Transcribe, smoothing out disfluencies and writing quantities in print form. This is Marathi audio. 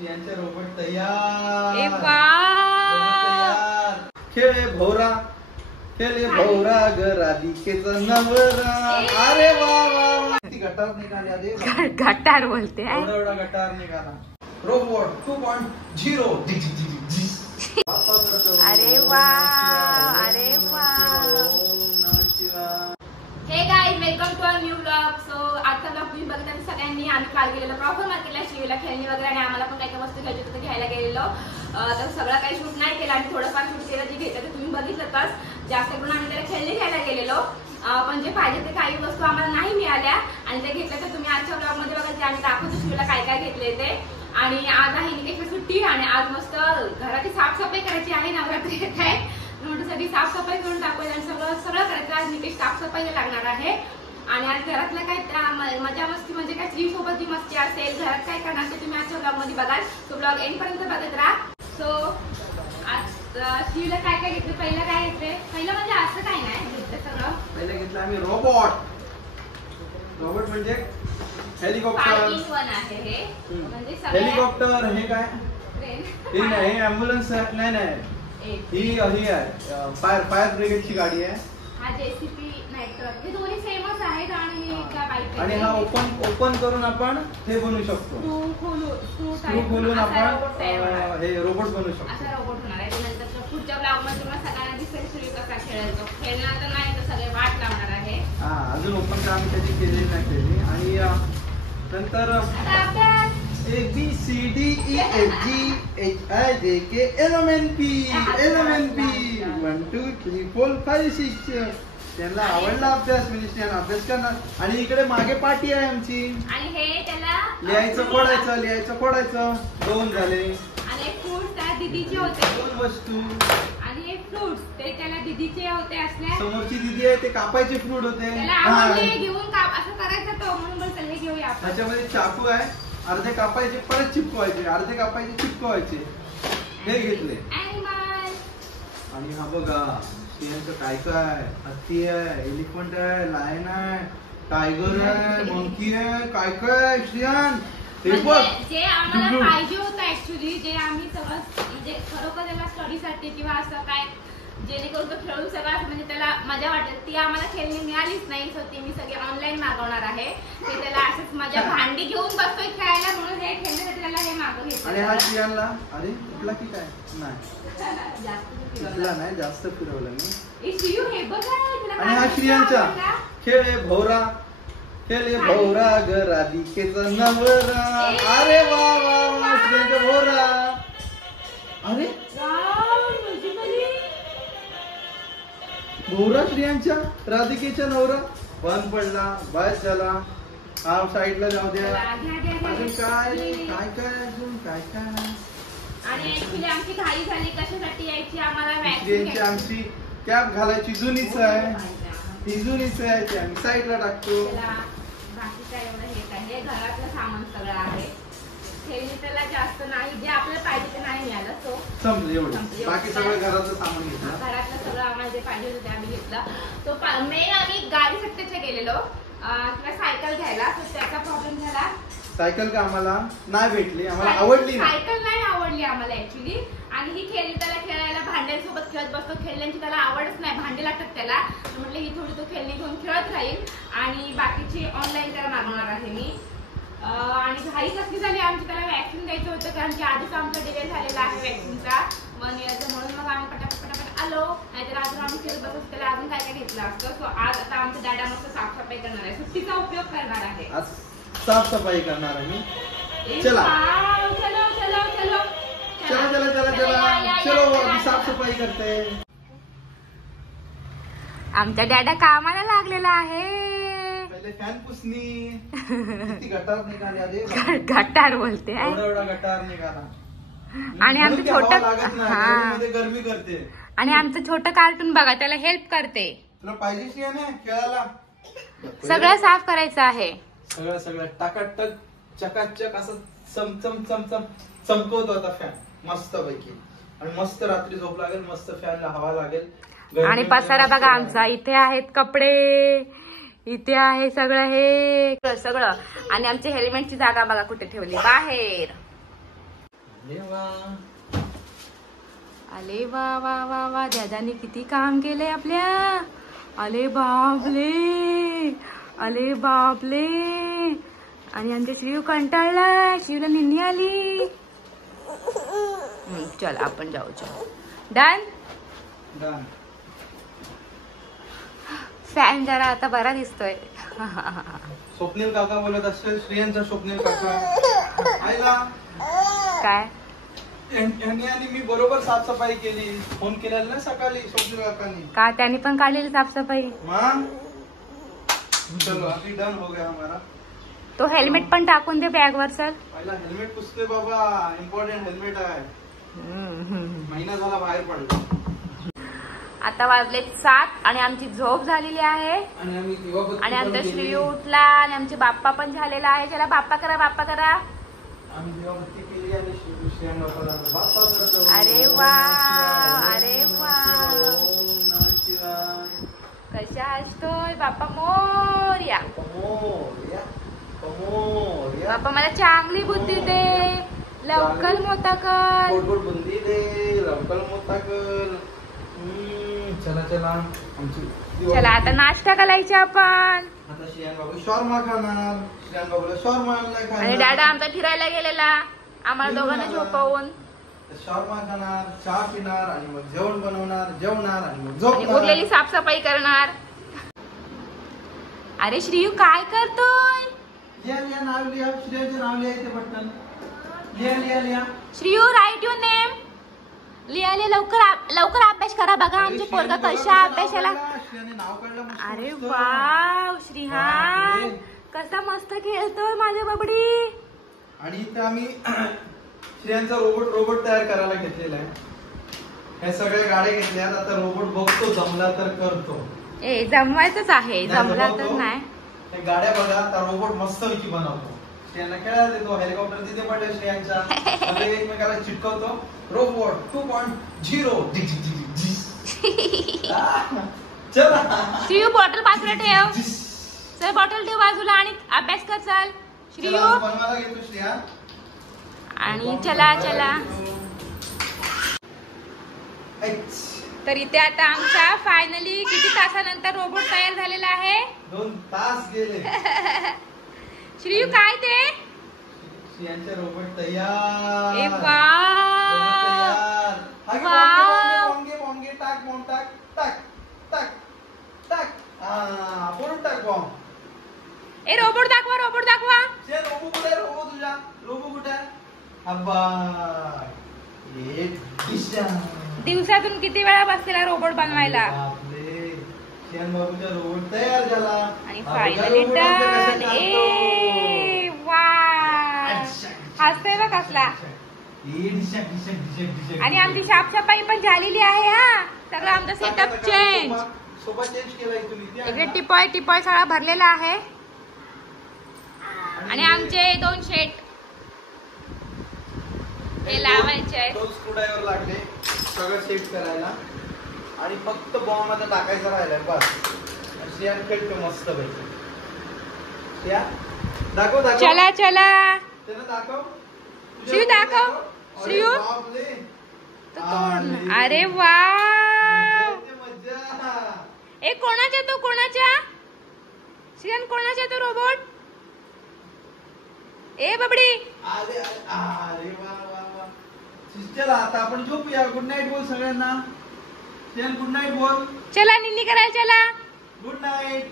यांचे रोबोट तयार. खेळे भोवरा, खेळे भोवरा ग राधिकेचा नवरा. अरे वा वा वा. ती गटार निघाली. अरे गटार बोलते. एवढा गटार निघाला. रोबोट 2.0. अरे वा, अरे वा. Hey guys, welcome to our new blog. So आजचा ब्लॉग तुम्ही बघता सगळ्यांनी. आम्ही काल गेलेलो प्रॉपर मार्केटला, शिवीला खेळणी वगैरे आणि आम्हाला पण काही वस्तू घ्यायची होती घ्यायला गेलेलो. तर सगळं काही शूट नाही केलं आणि थोडंफार शूट केलं. जे घेतलं ते तुम्ही बघितलंच. जास्त करून आम्ही त्याला खेळणी घ्यायला गेलेलो. पण जे पाहिजे ते काही वस्तू आम्हाला नाही मिळाल्या आणि ते घेतलं तर तुम्ही आजच्या ब्लॉग मध्ये बघा. आम्ही दाखवतो शिवीला काय काय घेतले ते. आणि आज आहे निकेशची सुट्टी आणि आज मस्त घराची साफसफाई करायची आहे. नवरात्री येत आहे म्हणून साठी साफसफाई करून टाकूया आणि सगळं करायचं. आज निकेश साफसफाईला लागणार आहे. आणि आज घरातलं काय मजा मस्ती म्हणजे काय स्त्री सोबत जी मस्ती असेल घरात काय करणार ते तुम्ही आजच्या ब्लॉग मध्ये बघाल. तो ब्लॉग एंड पर्यंत बघत राहा. सो आज शिवला काय काय घेतलं. पहिलं काय घेतले. पहिलं म्हणजे असं काय नाही घेतलं. सगळं पहिलं घेतलं आम्ही रोबोट. रोबोट म्हणजे हेलिकॉप्टर आहे हे. म्हणजे हेलिकॉप्टर. हे काय हे नाही, हे ॲम्ब्युलन्स नाही नाही. ही आहे फायर ब्रिगेडची गाडी आहे. हा जेसीबी नाही तर हे दोन्ही सेमच आहेत. आणि हा ओपन करून आपण हे बनवू शकतो. स्क्रू खोलून आपण हे रोबोट बनवू शकतो. असा रोबोट होणार आहे. नंतर पुढच्या ब्लॉग मध्ये तुम्हाला सगळ्यांना दिसेल सूर्य कसा खेळायचो. खेळणार तर नाही तर सगळे वाट लावणार आहे. हा अजून ओपन काम त्याची केलेली नाही केली. आणि नंतर ABCDEFG HIJK LMNP 1 2 3 4 5 6. त्यांना आवडला अभ्यास म्हणजे अभ्यास करणार. आणि इकडे मागे पाठी आहे आमची. आणि हे त्याला लिहायचं खोडायचं 2 झाले. आणि फ्रुट्स त्या दीदीचे होते 2 वस्तू. आणि हे फ्रुट्स ते त्याला दीदीचे होते. असल्या समोरची दीदी आहे ते कापायचे फ्रूट होते. घेऊन असं करायचं तो म्हणून बोलतो हे घेऊया. त्याच्यामध्ये चाकू आहे. अर्धे कापायचे परत चिपकवायचे, अर्धे कापायचे चिपकवायचे. हे घेतले. आणि हा बघा यांचं काय काय हत्ती आहे, एलिफंट आहे, लायन आहे, टायगर आहे, मंकी आहे. काय काय श्रियान हे बघ. जे आम्हाला पाहिजे होतं ऍक्च्युली जे आम्ही सगळं म्हणजे खरोखर त्याला स्टडीसाठी किंवा असं काय जेणेकरून तो खेळून सगळं असं म्हणजे त्याला मजा वाटेल ती आम्हाला खेळणी मिळालीच नाही. सो ती मी सगळी ऑनलाईन मागवणार आहे. ते त्याला असंच माझ्या भांडी घेऊन बसतोय खेळायला म्हणून हे खेळण्यासाठी त्याला हे मागवून घेतलं. आणि हा श्रियानला अरे कुठला की काय नाही जास्त फिरवलं मी. हे बघा. आणि हा श्रियांचा खेळ भोवरा, खेळे भोवरा ग राधिकेचा नवरा. अरे वा वा वा. श्रियांचा भोवरा. अरे भोवरा श्रियांच्या राधिकेचा नवरा. बंद पडला बस झाला. हा साईडला जाऊ द्या. अजून काय काय काय अजून काय काय. आणि ऍक्च्युली आमची घाई झाली कशासाठी यायची आम्हाला श्रियांची आमची कॅप घालायची जुनीच आहे. ती जुनीच आहे ती आम्ही साईडला टाकतो. बाकी काय एवढं हे काय हे घरातलं सामान सगळं आहे. खेळणी त्याला जास्त नाही जे आपल्याला पाहिजे ते नाही मिळालं. सो समजलं एवढं. बाकी सगळं घरातलं सामान घेतलं. घरातलं सगळं आम्हाला जे पाहिजे होतं ते आम्ही घेतलं. तो मेन आम्ही गाडी सट्ट्याच्या गेलेलो किंवा सायकल घ्यायला. त्याचा प्रॉब्लेम झाला. सायकल का आम्हाला नाही भेटली. आम्हाला आवडली नाही. सायकल नाही आवडली आम्हाला ऍक्च्युली. आणि ही खेळणी त्याला खेळायला भांड्यांसोबत खेळत बसतो. खेळण्यांची त्याला आवडच नाही. भांडे लागतात त्याला. म्हटलं ही थोडी तो खेळणी घेऊन खेळत राहील. आणि बाकीची ऑनलाईन त्याला मागवणार आहे मी. आणि घाई कसली झाली आमची त्याला वॅक्सिन द्यायचं होतं कारण की आधीच आमचा डिले झालेला आहे वॅक्सिनचा 1 इयरचा. म्हणून मग आम्ही पटापट आलो. नाहीतर अजून आम्ही खेळत बसतो त्याला अजून काय काय घेतलं असतं. सो आज आता आमचा दादा मस्त साफसफाई करणार आहे. सुट्टीचा उपयोग करणार आहे. आज साफसफाई करणार आहे. चला चलो चलो चलो चला चला चला चला चलो अभी साफसफाई करते. आमचा डॅडा कामाला लागलेला आहे. पहिले फॅन पुसणी. किती गटार निघाले. अरे गटार बोलते. एवढा गटार निघाला. आणि आमचं छोटं गरमी करते. आणि आमचं छोटं कार्टून बघा त्याला हेल्प करते. तुला पाहिजे श्रियाने खेळायला सगळं साफ करायचं आहे. सगळं टाकाटक चकाचक असं चमचम चमचम चमकवतो आता फॅन मस्त पैकी. आणि मस्त रात्री झोप लागेल. मस्त फॅनला हवा लागेल. आणि पसारा बघा आमचा. इथे आहेत कपडे, इथे आहे सगळं हे सगळं. आणि आमची हेल्मेटची जागा बघा कुठे ठेवली बाहेर. अरे वा अरे वा वा वा वा, दादानी किती काम केलंय आपल्या. अरे बापले, अरे बापले. आणि आमच्या श्रीयू कंटाळला, शिवला निन्नी आली. चल आपण जाऊ. चल डन. डन. फॅन जरा आता बरा दिसतोय. स्वप्नील काका बोलत असेल, श्रेयांचा स्वप्नील काका आईला काय यांनी आणि मी बरोबर साफसफाई केली. फोन केलेला ना सकाळी स्वप्नील काकांनी. का त्यांनी पण काढलेली साफसफाई. हाँ चलो अभी डन हो गया हमारा. तो हेल्मेट पण टाकून दे बॅग वर. सर पहिला हेल्मेट पुसते बाबा, इम्पॉर्टंट हेल्मेट आहे. महिना झाला बाहेर पडला. आता वाजले 7 आणि आमची झोप झालेली आहे. आणि आमचा श्रीयू उठला आणि आमचे बाप्पा पण झालेला आहे. चला बाप्पा करा, बाप्पा करा. अरे वा, अरे वा. कशा असतोय बाप्पा मोरया. बाप्पा मला चांगली बुद्धी दे, लवकर मोठा कर. बुद्धी दे, लवकर मोठा कर. चला चला चला आता नाश्ता करायचा आपण. आता श्रेयान बाबू शॉर्मा खाणार. श्रेयान बाबूला शॉर्मा खाणार. आणि दादा आमचा फिरायला गेलेला, आम्हाला दोघांना झोपवून. शॉर्मा खाणार, चहा पिणार आणि मग जेवण बनवणार, जेवणार आणि मग झोपणार. उरलेली साफसफाई करणार. अरे श्रीयू काय करतोय. लिहा नाव लिहा, श्रेयाचं नाव लिहायचं बटन. लिहा लिहा लिहा. श्रीयू राईट युअर नेम. लिहा लिहा, लवकर लवकर अभ्यास करा. बघा आमचे पोरगा कशा अभ्यासाला. अरे वाव श्रीहान कसा मस्त खेळतोय माझ्या बाबडी. आणि इथे आम्ही श्रेयांचा रोबोट तयार करायला घेतलेला आहे. हे सगळ्या गाड्या घेतल्यात. आता रोबोट बघतो, जमला तर करतो. जमवायचंच आहे, जमला तर नाही. हे गाड्या बघा, आता रोबोट मस्त पैकी बनवतो. श्रेयांना खेळायला देतो. हेलिकॉप्टर तिथे पडले श्रेयांच्या, सगळे एकमेकाला चिटकवतो. रोबोट 2.0. चला श्रीयू बॉटल बाजूला ठेव. सर बॉटल ठेव बाजूला आणि अभ्यास कर. चाल श्रीयू. बनवायला घेतो श्रेया. आणि चला चला. तर इथे आता आमचा फायनली किती तासानंतर रोबोट तयार झालेला आहे. 2 तास गेले. श्रीयू काय ते. श्रेयांचे रोबोट तयार. ए वाव वाव. बॉम्बे टाक, बॉम्ब टाक, टाक टाक टाक. फोडून टाक बॉम्ब. ए रोबोट दाखवा, रोबोट दाखवा. रोबो कुठे आहे. रोबो तुझा रोबो कुठे आहे. अब्बा दिवसातून किती वेळा बसलेला रोबोट बनवायला. श्रेयान बाबूचा रोबोट तयार झाला. आणि फायनली डन. ए वा हसतोय बघ कसला. आणि आमची साफसफाई पण झालेली आहे. हा सगळं आमचा सेटअप चेंज. इकडे टिपॉय सगळा भरलेला आहे. आणि आमचे 2 शेट ते लावायचे आहेत. 2 स्क्रूड्रायव्हर लागले सगळं सेट करायला. आणि फक्त बॉम्ब आता टाकायचा राहिलाय बस. श्रेयान खेळतो मस्त पैकी. श्रेया दाखव दाखव. चला चला त्याला दाखव. श्रीयू दाखव. श्रीयू. अरे वा. ए कोणाच्या तो, कोणाच्या. श्रेयान कोणाच्या तो रोबोट. ए बबडी. अरे अरे वा वा वा. चला आता आपण झोपूया. गुड नाईट बोल सगळ्यांना. श्रेयान गुड नाईट बोल. चला निन्नी करायला चला. Good night.